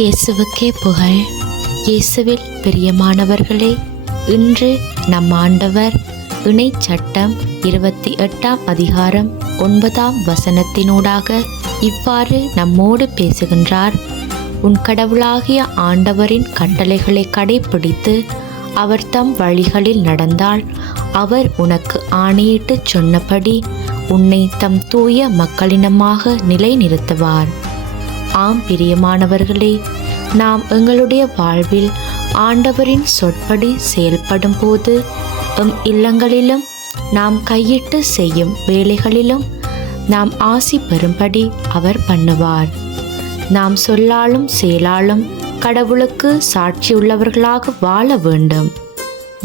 இயேசுவுக்கே புகழ். இயேசுவில் பிரியமானவர்களே, இன்று நம் ஆண்டவர் இணைச்சட்டம் 28ஆம் அதிகாரம் 9ஆம் வசனத்தினூடாக இவ்வாறு நம்மோடு பேசுகின்றார். உன் கடவுளாகிய ஆண்டவரின் கட்டளைகளை கடைப்பிடித்து அவர் தம் வழிகளில் நடந்தால் அவர் உனக்கு ஆணையிட்டு சொன்னபடி உன்னை தம் தூய மக்களினமாக நிலைநிறுத்துவார். ஆம் பிரியமானவர்களே, நாம் எங்களுடைய வாழ்வில் ஆண்டவரின் சொற்படி செயல்படும் போது எம் இல்லங்களிலும் நாம் கையிட்டு செய்யும் வேலைகளிலும் நாம் ஆசி பெறும்படி அவர் பண்ணுவார். நாம் சொல்லாலும் செயலாலும் கடவுளுக்கு சாட்சியுள்ளவர்களாக வாழ வேண்டும்.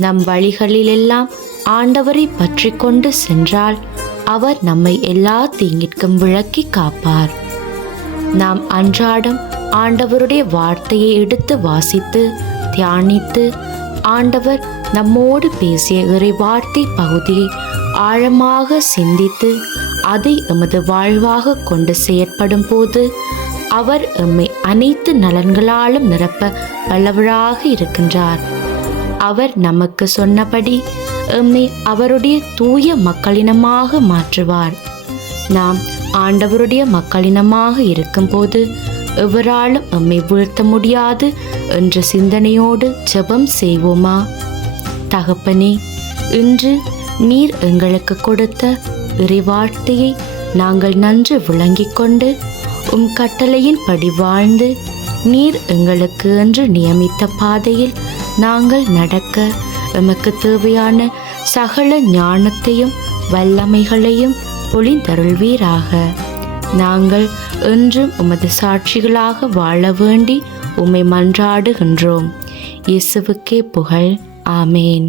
நம் வழிகளிலெல்லாம் ஆண்டவரை பற்றி கொண்டு சென்றால் அவர் நம்மை எல்லா தீங்கிற்கும் விலக்கி காப்பார். நாம் அன்றாடம் ஆண்டவருடைய வார்த்தையை எடுத்து வாசித்து தியானித்து ஆண்டவர் நம்மோடு பேசிய இறை வார்த்தை பகுதியை ஆழமாக சிந்தித்து அதை எமது வாழ்வாக கொண்டு செயற்படும் போது அவர் எம்மை அனைத்து நலன்களாலும் நிரப்ப வல்லவராக இருக்கின்றார். அவர் நமக்கு சொன்னபடி எம்மை அவருடைய தூய மக்களினமாக மாற்றுவார். நாம் ஆண்டவருடைய மக்களினமாக இருக்கும்போது எவராலும் எம்மை வீழ்த்த முடியாது என்ற சிந்தனையோடு ஜெபம் செய்வோமா? தகப்பனே, இன்று நீர் எங்களுக்கு கொடுத்த இறைவார்த்தையை நாங்கள் நன்று விளங்கிக் கொண்டு உம் கட்டளையின்படி வாழ்ந்து நீர் எங்களுக்கு என்று நியமித்த பாதையில் நாங்கள் நடக்க எமக்கு தேவையான சகல ஞானத்தையும் வல்லமைகளையும் பொழிந்தருள்வீராக. நாங்கள் என்றும் உமது சாட்சிகளாக வாழ வேண்டி உம்மை மன்றாடுகின்றோம். இயேசுவுக்கே புகழ். ஆமேன்.